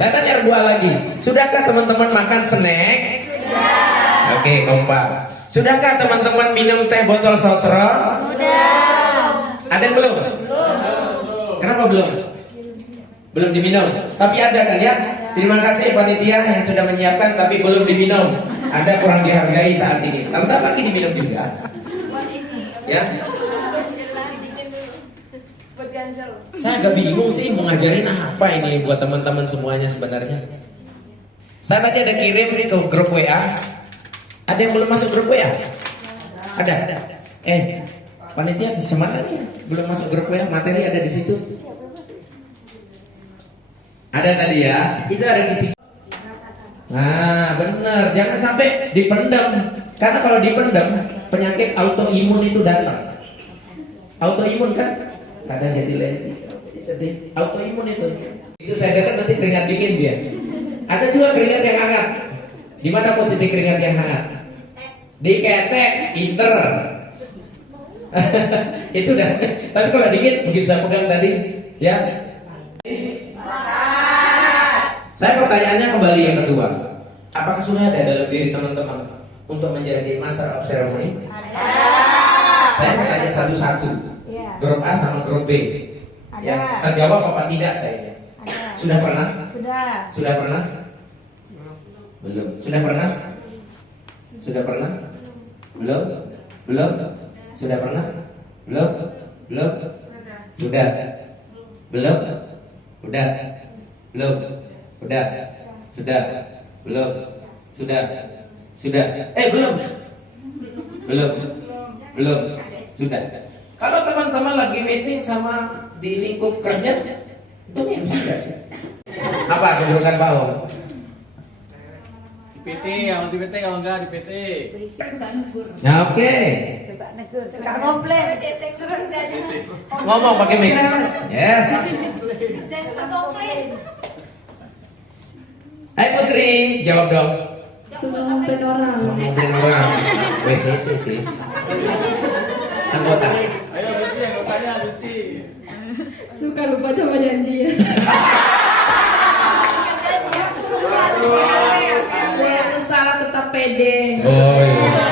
Saya tanya dua lagi. Sudahkah teman-teman makan snack? Sudah. Oke, kompak. Sudahkah teman-teman minum teh botol sosro? Sudah. Ada yang belum? Kenapa belum? Belum diminum. Tapi ada kan ya? Terima kasih panitia yang sudah menyiapkan tapi belum diminum. Anda kurang dihargai saat ini. Tambah lagi diminum juga. Ya. Saya agak bingung sih mau ngajarin apa ini buat teman-teman semuanya sebenarnya. Saya tadi ada kirim ke grup WA. Ada yang belum masuk grup WA? Ada. Panitia kecamatan ya belum masuk grup WA. Materi ada di situ. Ada tadi ya. Itu ada di situ. Nah, benar. Jangan sampai dipendam. Karena kalau dipendam, penyakit autoimun itu datang. Autoimun kan? Kadang jadi sedih. Autoimun itu. Itu saya dengar nanti keringat dingin dia. Ada juga keringat yang hangat. Di mana posisi keringat yang hangat? Di ketek, pinter. Itu udah. Tapi kalau dingin, begitu saya pegang tadi, ya. Saya pertanyaannya kembali yang kedua. Apakah sudah ada dalam diri teman-teman untuk menjadi master of ceremony? Saya mau tanya satu-satu. Grup A sama grup B. Ya, terjawab apa tidak saya? Sudah pernah? Sudah pernah? Belum. Sudah pernah? Sudah pernah? Belum? Belum? Sudah pernah? Belum? Belum? Sudah? Belum? Udah? Belum? Udah? Sudah? Belum? Sudah? Sudah? Belum? Belum? Belum? Sudah? Kalau teman-teman lagi meeting sama di lingkup kerja, itu MC gak sih? Apa kedudukan Pak Om? Di PT, kalau di PT, kalau enggak di PT. Nah, oke. Ngomong pakai mic. Yes. Hai Putri, jawab dong. Semua ngobrolin orang. Ngomongin orang. WCC sih. Anggota. Ayo Suci, anggotanya Suci. Suka lupa sama janji. Boleh salah tetap pede. Oh iya.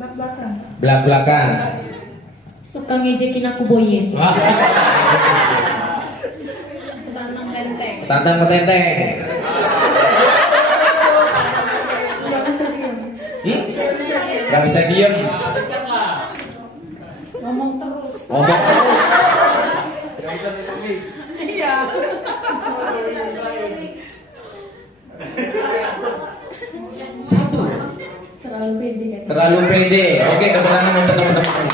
Belak-belakan. Belak-belakan. Suka ngejekin aku boyin. Wah. Tantang benteng. Tantang petenteng. Gak bisa diem. Ngomong terus. Ngomong terus. Gak bisa dipilih. Iya. Satu. Terlalu pede. Terlalu pede. Oke, kebetulan untuk teman-teman.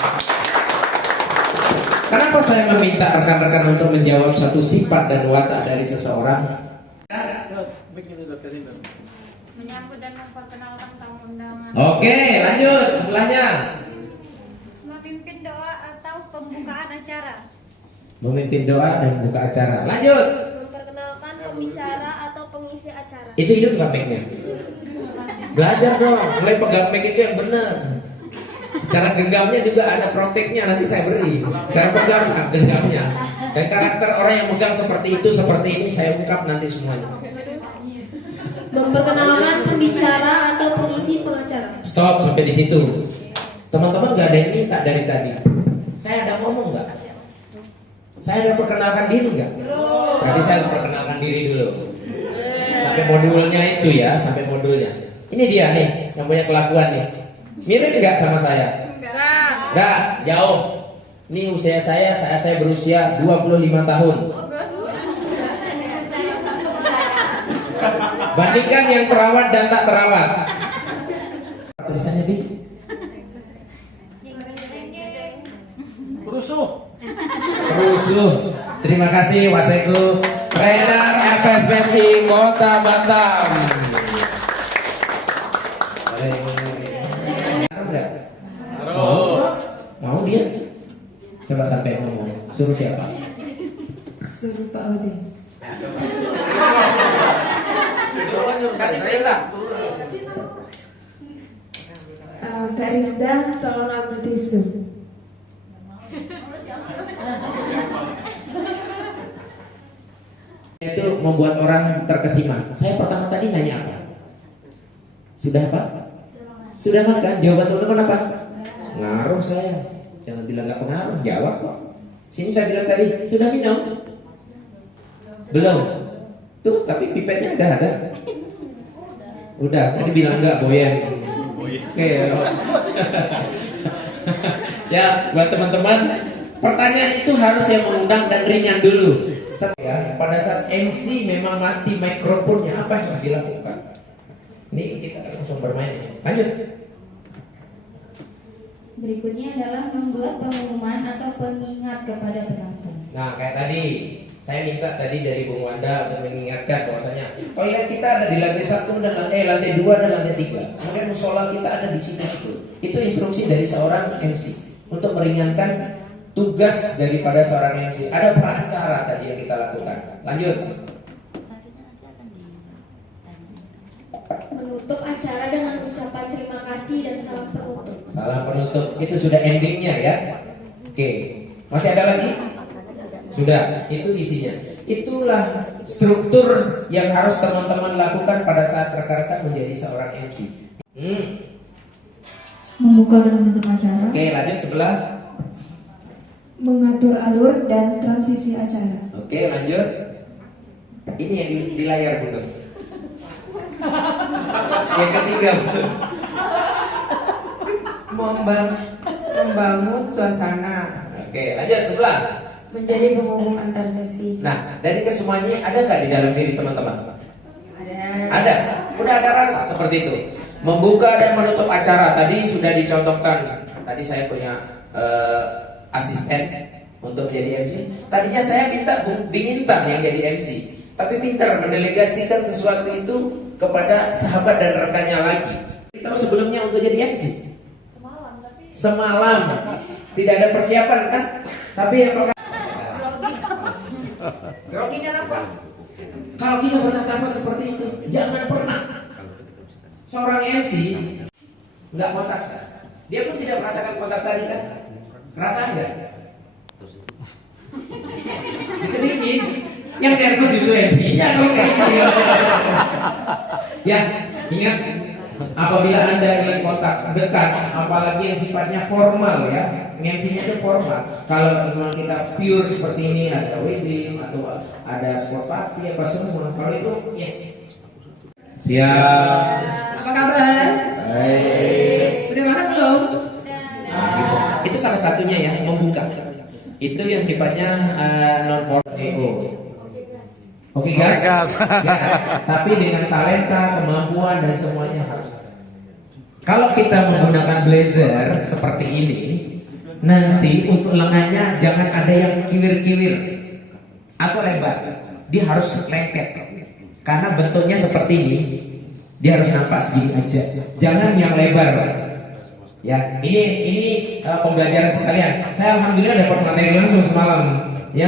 Kenapa saya meminta rekan-rekan untuk menjawab satu sifat dan watak dari seseorang? Menyambut dan memperkenalkan tamu undangan. Oke, lanjut sebelahnya. Memimpin doa atau pembukaan acara. Memimpin doa dan buka acara. Lanjut. Memperkenalkan pembicara atau pengisi acara. Itu hidup nggak mic-nya? Belajar dong, mulai pegang mic itu yang benar. Cara genggamnya juga ada proteknya, nanti saya beri. Cara pegang genggamnya. Dan karakter orang yang megang seperti itu, seperti ini saya ungkap nanti semuanya. Memperkenalkan pembicara atau pengisi pengacara. Stop sampai di situ. Teman-teman gak ada yang minta dari tadi. Saya ada ngomong nggak? Saya ada perkenalkan diri nggak? Tadi saya harus perkenalkan diri dulu. Sampai modulnya itu ya, sampai modulnya. Ini dia nih yang punya kelakuan nih. Mirip nggak sama saya? Nggak, jauh. Ini usia saya berusia 25 tahun. Bandingkan yang terawat dan tak terawat. Tulisannya di Rusuh. Rusuh. Terima kasih Waseku trainer FSMI Kota Batam. Mau dia? Coba sampai ngomong. Suruh siapa? Suruh Pak Odi. Kasih saya lah. Kak Rizda, tolong ambil tisu. Itu membuat orang terkesima. Saya pertama tadi nanya apa? Sudah apa? Sudah makan. Jawaban teman-teman apa? Ngaruh saya. Jangan bilang nggak pengaruh. Jawab kok. Sini saya bilang tadi sudah minum? Belum. Tuh tapi pipetnya udah ada. Udah. Tadi bilang enggak boyan. Oke. Ya buat teman-teman, pertanyaan itu harus yang mengundang dan ringan dulu. Ya, pada saat MC memang mati mikrofonnya, apa yang dilakukan? Ini kita langsung bermain. Lanjut. Berikutnya adalah membuat pengumuman atau pengingat kepada penonton. Nah, kayak tadi, saya minta tadi dari Bung Wanda untuk mengingatkan bahwasanya toilet kita ada di lantai 1 dan lantai 2 dan lantai 3. Kemudian musola kita ada di sini. Itu instruksi dari seorang MC untuk meringankan tugas daripada seorang MC. Ada pracara tadi yang kita lakukan. Lanjut. Menutup acara dengan ucapan terima kasih dan salam penutup. Salam penutup itu sudah endingnya ya. Oke, masih ada lagi? Sudah, itu isinya. Itulah struktur yang harus teman-teman lakukan pada saat rekan-rekan menjadi seorang MC. Membuka dan menutup acara. Oke, lanjut sebelah. Mengatur alur dan transisi acara. Oke, lanjut. Ini yang di layar belum? Yang ketiga belum? Membangun suasana. Oke, lanjut sebelah. Menjadi penghubung antar sesi. Nah, dari kesemuanya ada nggak di dalam diri teman-teman? Ada. Ada. Udah ada rasa seperti itu. Membuka dan menutup acara tadi sudah dicontohkan. Tadi saya punya asisten untuk menjadi MC. Tadinya saya minta Bung Bingintan yang jadi MC, tapi pintar mendelegasikan sesuatu itu kepada sahabat dan rekannya lagi. Kita tahu sebelumnya untuk jadi MC. Semalam tidak ada persiapan kan? Tapi apakah groginya apa? Kalau kita pernah dapat seperti itu, jangan pernah. Seorang MC nggak kontak, dia pun tidak merasakan kontak tadi kan? Rasa enggak? Itu dingin. Yang nervous itu MC-nya kalau kayak gitu. Ya, ingat apabila Anda ingin kontak dekat, apalagi yang sifatnya formal ya, MC-nya itu formal. Kalau memang kita pure seperti ini, ada wedding atau ada sport party apa semua, kalau itu yes. Siap. Apa kabar? Baik. Udah makan belum? Nah, gitu. Itu salah satunya ya, membuka. Itu yang sifatnya non formal. Oke guys. Ya, tapi dengan talenta, kemampuan dan semuanya harus. Kalau kita menggunakan blazer seperti ini, nanti untuk lengannya jangan ada yang kiwir-kiwir atau lebar. Dia harus lengket. Karena bentuknya seperti ini, dia harus nampak segini aja. Jangan yang lebar. Ya, ini pembelajaran sekalian. Saya alhamdulillah dapat materi langsung semalam. Ya,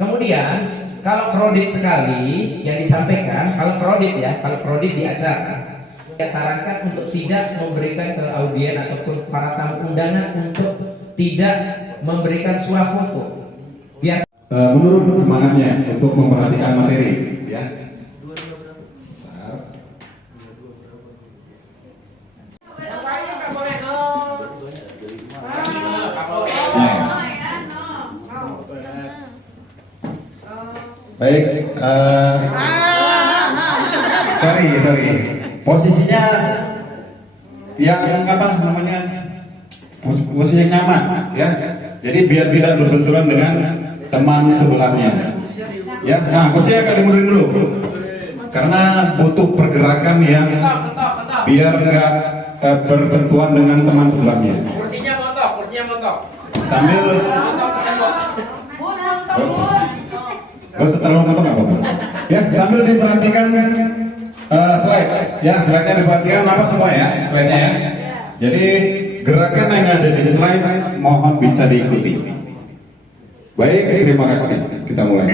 kemudian kalau kredit sekali yang disampaikan, kalau kredit di acara, saya sarankan untuk tidak memberikan ke audien ataupun para tamu undangan untuk tidak memberikan suah foto. Biar menurut semangatnya untuk memperhatikan materi, ya. Baik, sorry. Posisinya yang apa namanya? Posisi yang nyaman, ya. Jadi biar tidak berbenturan dengan teman sebelahnya. Ya, nah kursinya akan dimundurin dulu, karena butuh pergerakan yang biar nggak bersentuhan dengan teman sebelahnya. kursinya montok. Sambil Gak usah terlalu potong nggak apa-apa. Ya, sambil diperhatikan slide. Ya, slide-nya diperhatikan apa semua ya, slide-nya ya. Jadi gerakan yang ada di slide mohon bisa diikuti. Baik, terima kasih. Kita mulai.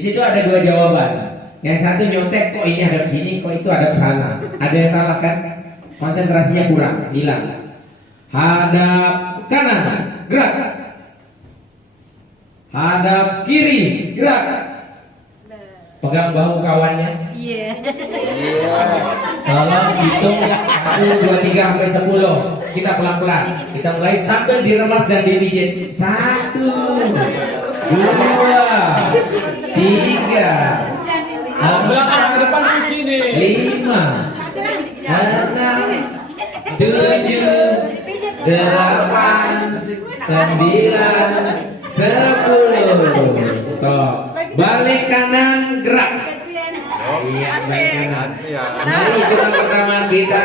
situ ada dua jawaban. Yang satu nyontek, kok ini hadap sini, kok itu hadap sana. Ada yang salah kan? Konsentrasinya kurang, hilang. Hadap kanan, gerak. Hadap kiri, gerak. Pegang bahu kawannya. Iya. Kalau hitung 1, 2, 3 sampai 10. Kita pelan-pelan. Kita mulai sambil diremas dan dipijit. 1, 2, 3, Belakang ke depan begini. 5, 6, 7, 8, 9, 10. Stop. Balik kanan, gerak. Iya, balik kanan. Mari gerak pertama kita.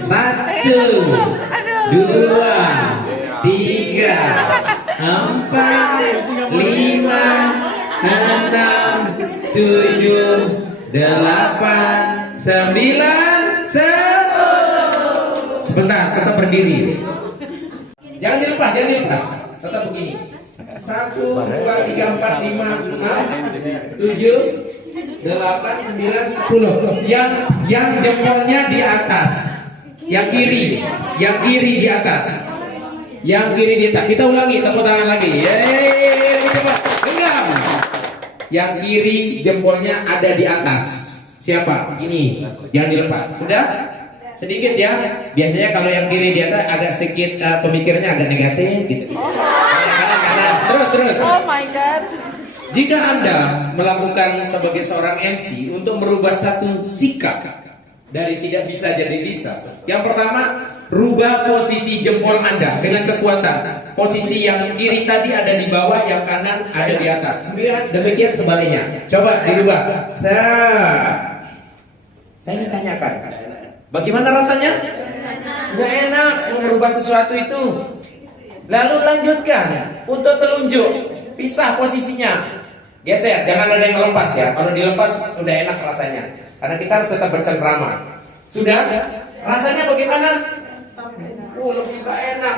1, 2, 3, 4, 5, 6, 7, 8, 9, 10. Sebentar, tetap berdiri. Jangan dilepas, jangan dilepas. Tetap begini. 1, 2, 3, 4, 5, 6, 7, 8, 9, 10. Yang jempolnya di atas. Yang kiri di atas. Yang kiri di atas. Kita ulangi, tepuk tangan lagi. Yeay, coba. Genggam. Yang kiri jempolnya ada di atas. Siapa? Ini. Jangan dilepas. Sudah? Sedikit ya. Biasanya kalau yang kiri di atas agak sedikit pemikirannya agak negatif gitu. Kanan. Terus. Oh my god. Jika Anda melakukan sebagai seorang MC untuk merubah satu sikap dari tidak bisa jadi bisa. Yang pertama, rubah posisi jempol Anda dengan kekuatan. Posisi yang kiri tadi ada di bawah, yang kanan ada di atas. Demikian sebaliknya. Coba dirubah. Saya ingin tanyakan, bagaimana rasanya? Nggak enak merubah sesuatu itu. Lalu lanjutkan untuk telunjuk, pisah posisinya, geser, jangan ada yang lepas ya. Kalau dilepas sudah enak rasanya, karena kita harus tetap bercengkrama. Sudah? Rasanya bagaimana? Lebih gak enak.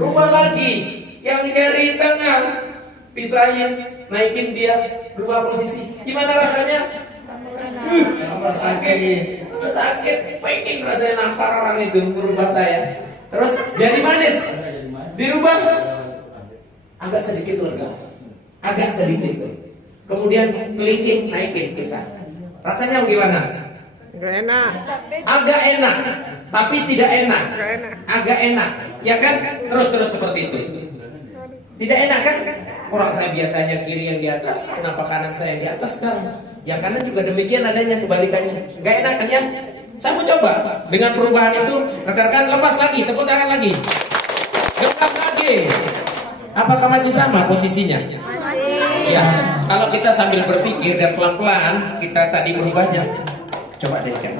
Rubah lagi, yang kiri tengah, pisahin, naikin dia, rubah posisi. Gimana rasanya? Sakit, pengen rasanya nampar orang itu merubah saya. Terus jadi manis, dirubah agak sedikit lega, agak sedikit. Kemudian kelingking, naikin pisah. Rasanya bagaimana? Gak enak. Agak enak, tapi tidak enak. Agak enak, ya kan? Terus seperti itu. Tidak enak kan? Orang saya biasanya kiri yang di atas, kenapa kanan saya yang di atas sekarang? Yang kanan juga demikian adanya, kebalikannya. Gak enak kan ya? Saya mau coba dengan perubahan itu. Rekan-rekan lepas lagi, tepuk tangan lagi, genggam lagi. Apakah masih sama posisinya? Ya, kalau kita sambil berpikir dan pelan-pelan kita tadi merubahnya. Coba deh kan.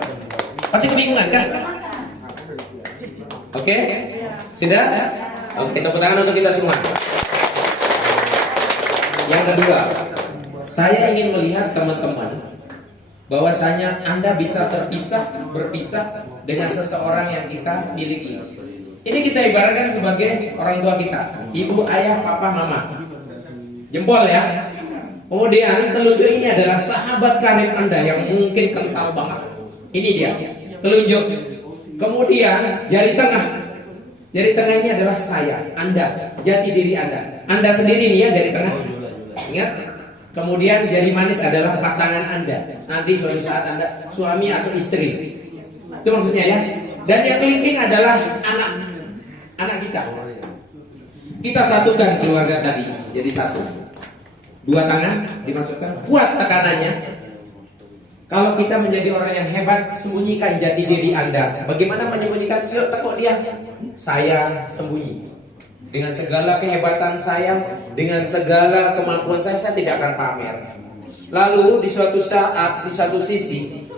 Masih kebingungan kan? Oke? Sudah? Oke, tepuk tangan untuk kita semua. Yang kedua, saya ingin melihat teman-teman bahwasanya Anda bisa berpisah dengan seseorang yang kita miliki. Ini kita ibaratkan sebagai orang tua kita, ibu, ayah, papa, mama. Jempol ya. Kemudian telunjuk ini adalah sahabat karib Anda yang mungkin kental banget. Ini dia, telunjuk. Kemudian jari tengah. Jari tengah ini adalah saya, Anda, jati diri Anda. Anda sendiri nih ya, jari tengah. Ingat? Kemudian jari manis adalah pasangan Anda. Nanti suatu saat Anda suami atau istri. Itu maksudnya ya. Dan yang kelingking adalah anak kita. Kita satukan keluarga tadi jadi satu. Dua tangan dimasukkan, kuat tekanannya. Kalau kita menjadi orang yang hebat, sembunyikan jati diri Anda. Bagaimana menyembunyikan? Yuk tekuk dia. Saya sembunyi. Dengan segala kehebatan saya, dengan segala kemampuan saya tidak akan pamer. Lalu di suatu saat, di satu sisi,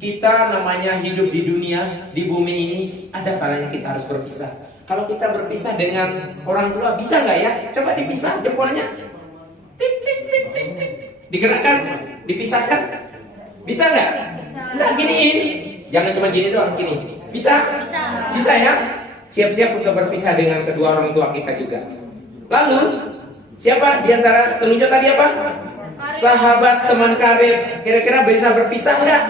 kita namanya hidup di dunia, di bumi ini, ada kalanya kita harus berpisah. Kalau kita berpisah dengan orang tua, bisa nggak ya? Coba dipisah jempolnya. Tik, tik, tik, tik, tik. Digerakkan, dipisahkan. Bisa nggak? Nggak giniin. Jangan cuma gini doang, gini. Bisa? Bisa ya? Siap-siap untuk berpisah dengan kedua orang tua kita juga. Lalu, siapa di antara telunjuk tadi apa? sahabat, teman karib. Kira-kira bisa berpisah nggak?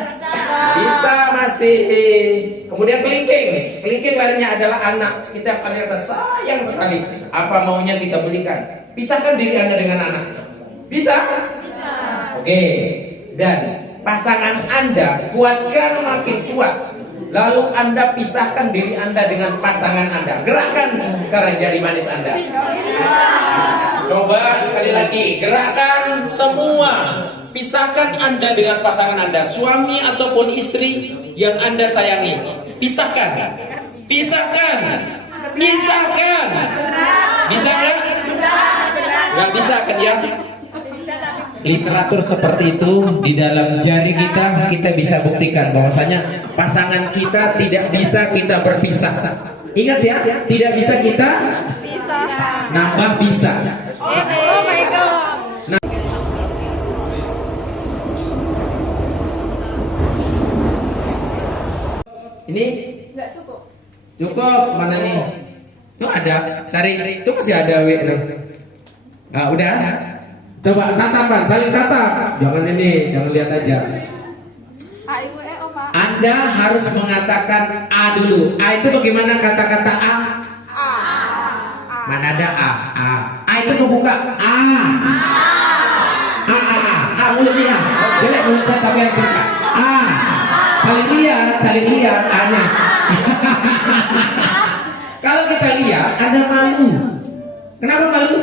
Bisa masih. Kemudian kelingking. Kelingking larinya adalah anak. Kita akan lihat sayang sekali. Apa maunya kita belikan? Pisahkan diri Anda dengan anak. Bisa? Oke. Dan pasangan Anda kuatkan makin kuat. Lalu Anda pisahkan diri Anda dengan pasangan Anda. Gerakkan sekarang jari manis Anda. Coba sekali lagi, gerakan semua. Pisahkan Anda dengan pasangan Anda, suami ataupun istri yang Anda sayangi. Pisahkan. Pisahkan. Pisahkan. Bisa nggak? Nggak bisa kan ya? Literatur seperti itu di dalam jari kita bisa buktikan bahwasanya pasangan kita tidak bisa kita berpisah. Ingat ya, tidak bisa kita nambah bisa. Oh my god. Ini Nggak cukup. cukup mana nih? Tuh ada, cari. Itu masih ada W tuh. Nah, udah. Coba tatapan, saling tatap. Jangan ini, jangan lihat aja. Oma. Anda harus mengatakan A dulu. A itu bagaimana kata-kata A? Mana ada A? A itu kebuka. A. Mulut dia. Jelek mulut saya tapi yang suka. A. Saling lihat A-nya. Kalau kita lihat ada malu. Kenapa malu?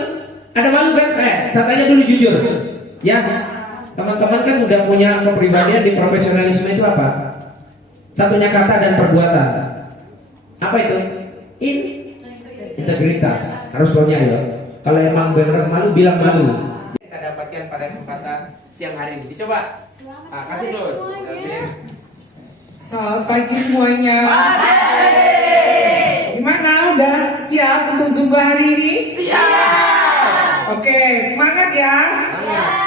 Ada malu kan? Saya tanya dulu jujur. Ya. Teman-teman kan udah punya kepribadian di profesionalisme itu apa? Satunya kata dan perbuatan. Apa itu? Integritas. Harus punya ya. Kalau emang benar malu, bilang malu. Kita dapatkan pada kesempatan siang hari ini. Dicoba. Kasih terus. Selamat pagi semuanya. Gimana? Udah siap untuk Zumba hari ini? Siap. Oke, semangat ya.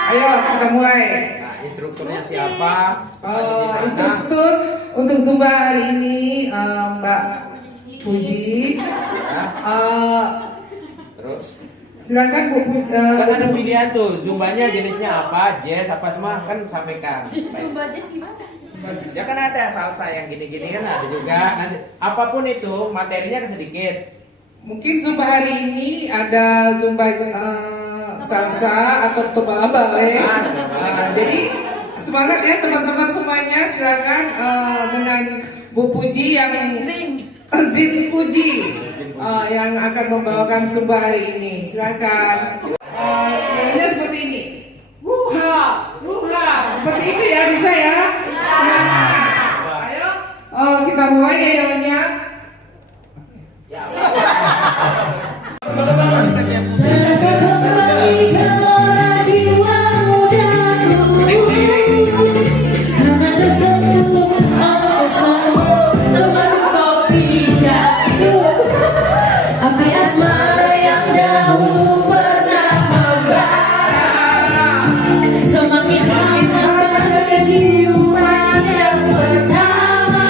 Ayo kita mulai. Instrukturnya siapa? Instruktur untuk Zumba hari ini Mbak Puji. Terus? Silakan Bu Puji. Kan ada pilihan tuh, zumbanya jenisnya apa, jazz apa semua kan sampaikan. Zumba jazz gimana? Ya kan ada salsa yang gini-gini kan ada juga. Nanti apapun itu materinya sedikit. Mungkin Zumba hari ini ada Zumba salsa atau toba ballet. Jadi semangat ya teman-teman semuanya. Silakan dengan Bu Puji yang Zin Puji yang akan membawakan Zumba hari ini. Silakan. Kayaknya seperti ini. Wuha, seperti itu ya, bisa ya? Ayo, kita mulai ya namanya. Terasa kembali gelora jiwa mudaku, karena tersentuh pesanmu semadu kopiku. Api asmara yang dahulu pernah membara, semakin hangat pada jiwa yang pertama.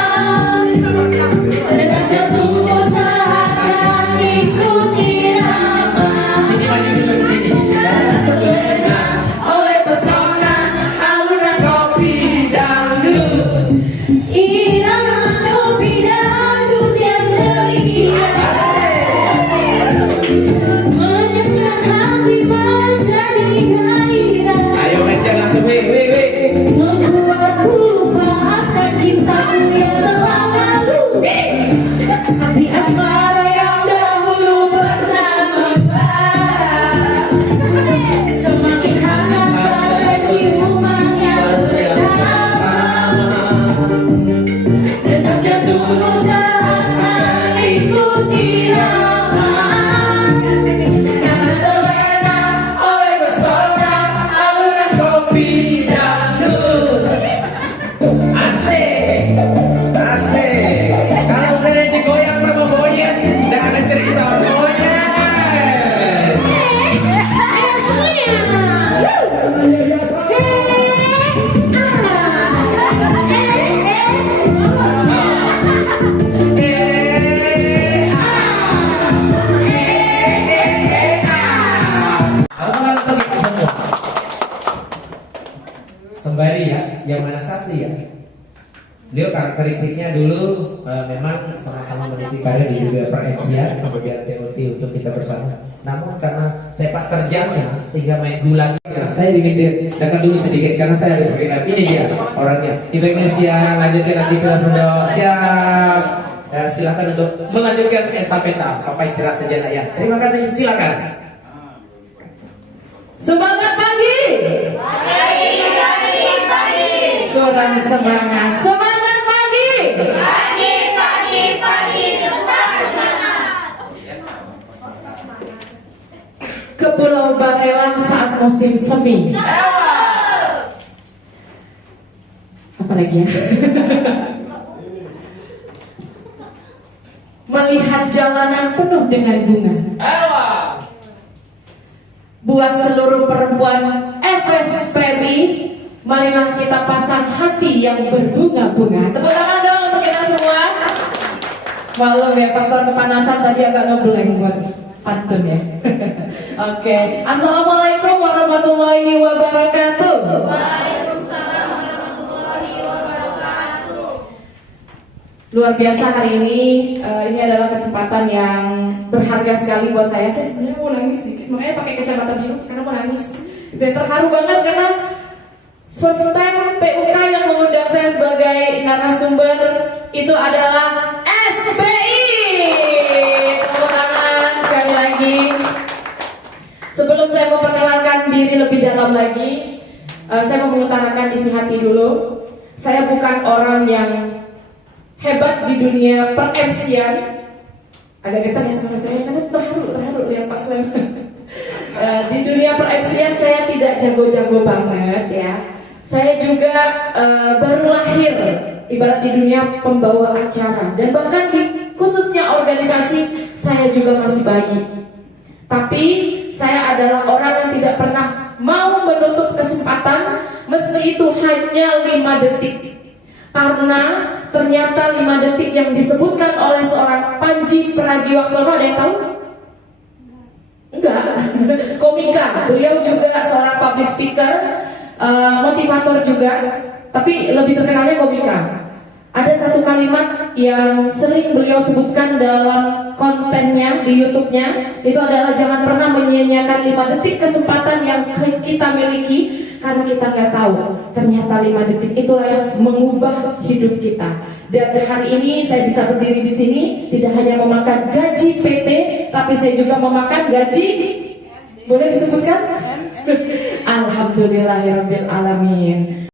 karakteristiknya dulu memang sama-sama meniti karir di dunia per-MC-an, kemudian TOT untuk kita bersama. Namun karena sepak terjangnya sehingga main bulan, saya ingin dekat dulu sedikit karena saya ada film. Ini dia orangnya. Indonesia lanjutkan nanti kelas mendok. Siap. Ya, silakan untuk melanjutkan estafeta. Papa istirahat sejenak ya. Terima kasih. Silakan. Semangat pagi. Kurang semangat. Semangat pagi. Ke Pulau Barelang saat musim semi. Apa lagi ya? Melihat jalanan penuh dengan bunga. Buat seluruh perempuan FSPMI, marilah kita pasang hati yang berbunga-bunga. Tepuk tangan dong untuk kita semua. Maklum ya, faktor kepanasan tadi agak ngeblank buat pantun ya. Oke. Assalamualaikum warahmatullahi wabarakatuh. Waalaikumsalam warahmatullahi wabarakatuh. Luar biasa hari ini adalah kesempatan yang berharga sekali buat saya. Saya sebenarnya mau nangis sedikit, makanya pakai kacamata biru karena mau nangis. Dan terharu banget karena first time PUK yang mengundang saya sebagai narasumber itu adalah SPI. Tepuk tangan sekali lagi. Sebelum saya memperkenalkan diri lebih dalam lagi, saya mau mengutarakan isi hati dulu. Saya bukan orang yang hebat di dunia per-MC-an. Agak getar ya suara saya karena terharu lihat Pak Slem. Di dunia per-MC-an saya tidak jago-jago banget ya. Saya juga baru lahir ibarat di dunia pembawa acara, dan bahkan di khususnya organisasi saya juga masih bayi. Tapi saya adalah orang yang tidak pernah mau menutup kesempatan meski itu hanya 5 detik. Karena ternyata 5 detik yang disebutkan oleh seorang Panji Pragiwaksono, ada yang tahu? Enggak. Komika, beliau juga seorang public speaker, motivator juga, tapi lebih terkenalnya komika. Ada satu kalimat yang sering beliau sebutkan dalam kontennya di YouTube-nya, itu adalah jangan pernah menyia-nyiakan 5 detik kesempatan yang kita miliki, karena kita nggak tahu ternyata 5 detik itulah yang mengubah hidup kita. Dan hari ini saya bisa berdiri di sini tidak hanya memakan gaji PT, tapi saya juga memakan gaji, boleh disebutkan? Alhamdulillahirabbil alamin.